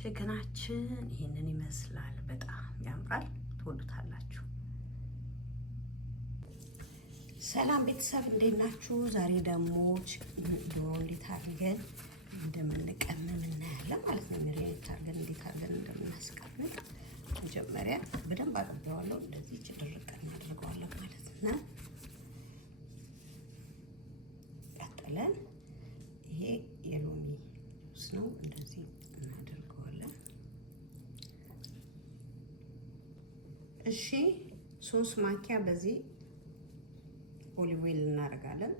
ችክናችን ይሄንን ይመስላል። በጣም ያምራል። ትወዱታላችሁ። ሰላም ቤተሰብ እንዴት ናችሁ? ዛሬ ደግሞ ዶሮ እንዴት አድርገን እንደምንቀመም እናያለን ማለት ነው። እንዴት አድርገን እንደምናስቀምጥ መጀመሪያ በደንብ አጥቤዋለሁ። እንደዚህ ድርቅ እናደርገዋለን ማለት ነው። ቀጥለን ይሄ የሎሚ ጁስ ነው። እንደዚህ እናደርገዋለን። እሺ 3 ማንኪያ በዚህ ኦሊቭ ኦይል እናደርጋለን።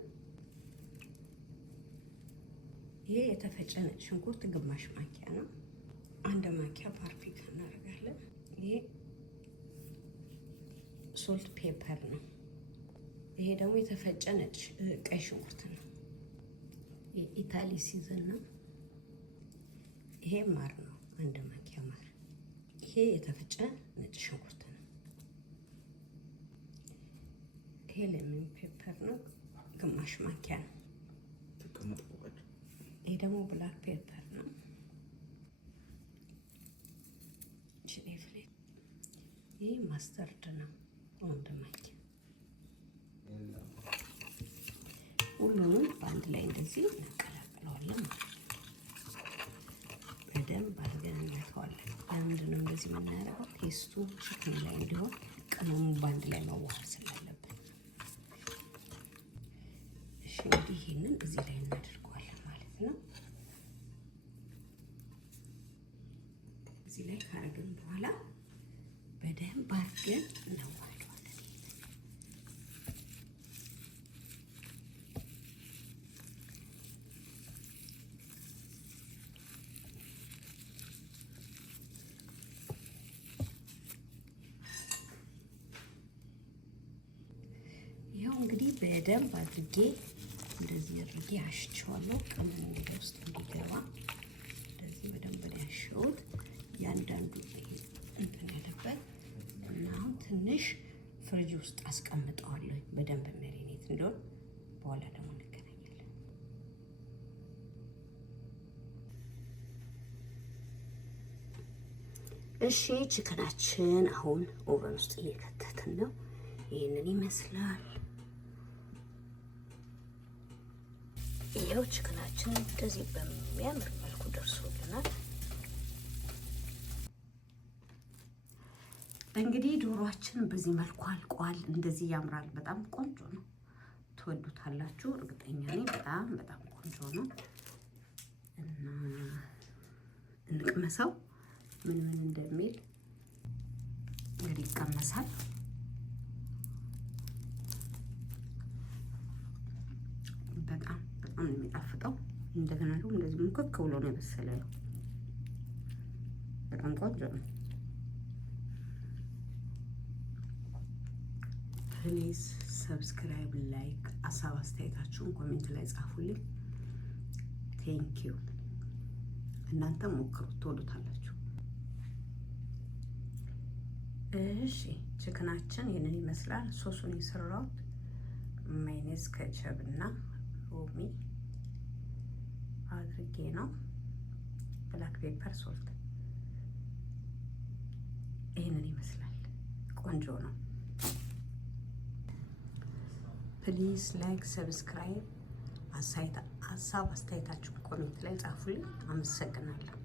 ይሄ የተፈጨ ነጭ ሽንኩርት ግማሽ ማንኪያ ነው። 1 ማንኪያ ፓፕሪካ እናደርጋለን። ይሄ ሶልት ፔፐር ነው። ይሄ ደግሞ የተፈጨ ነጭ ቀይ ሽንኩርት ነው። የኢታሊ ሲዝን ነው። ይሄ ማር ነው። 1 ማንኪያ ማር። ይሄ የተፈጨ ነጭ ሽንኩርት ነው። ይሄ ሌመን ፔፐር ነው። ግማሽ ማንኪያ ነው። ይሄ ደግሞ ብላክ ፔፐር ነው። ይሄ ማስተርድ ነው። 1 ማንኪያ። ሁሉንም በአንድ ላይ እንደዚህ እናቀላቅለዋለን ማለት ነው። በደንብ አድርገን እናተዋለን። ለምንድን ነው እንደዚህ የምናደርገው? ቴስቱ ቺክን ላይ እንዲሆን ቅመሙ በአንድ ላይ መዋሃድ ስላለብን። እሺ እንግዲህ ይሄንን እዚህ ላይ እናደርገዋለን ማለት ነው። እዚህ ላይ ካረግን በኋላ በደንብ አድርገን እናዋሃደዋለን። ይኸው እንግዲህ በደንብ አድርጌ እንደዚህ አድርጌ አሽቸዋለሁ። ቅመሙ ወደ ውስጥ እንዲገባ እንደዚህ በደንብ ነው ያሸሁት። ያንዳንዱ እንትን ያለበት እና አሁን ትንሽ ፍሪጅ ውስጥ አስቀምጠዋለሁ በደንብ ሜሪኔት እንዲሆን። በኋላ ደግሞ እንገናኛለን። እሺ ቺክናችን አሁን ኦቨን ውስጥ እየከተትን ነው። ይሄንን ይመስላል። ይሄው ቺክናችን እንደዚህ በሚያምር መልኩ ደርሶልናል። እንግዲህ ዶሮአችን በዚህ መልኩ አልቋል። እንደዚህ ያምራል። በጣም ቆንጆ ነው። ትወዱታላችሁ እርግጠኛ ነኝ። በጣም ቆንጆ ነው እና እንቅመሰው ምን እንደሚል እንግዲህ ይቀመሳል። በጣም ነው የሚጣፍጠው። እንደገና ደግሞ እንደዚህ ሙክክ ብሎ ነው የበሰለው። በጣም ቆንጆ ነው። ፕሊዝ ሰብስክራይብ፣ ላይክ፣ ሀሳብ አስተያየታችሁን ኮሜንት ላይ ጻፉልኝ። ቴንኪዩ። እናንተ ሞክሩት፣ ትወዱታላችሁ። እሺ ቺክናችን ይሄንን ይመስላል። ሶሱን የሰራሁት ማይነስ ከቸብ እና ሎሚ አድርጌ ነው። ብላክ ፔፐር፣ ሶልት። ይሄንን ይመስላል። ቆንጆ ነው። ፕሊዝ ላይክ፣ ሰብስክራይብ፣ ሀሳብ አስተያየታችሁን ኮሜንት ላይ ጻፉልኝ። አመሰግናለሁ።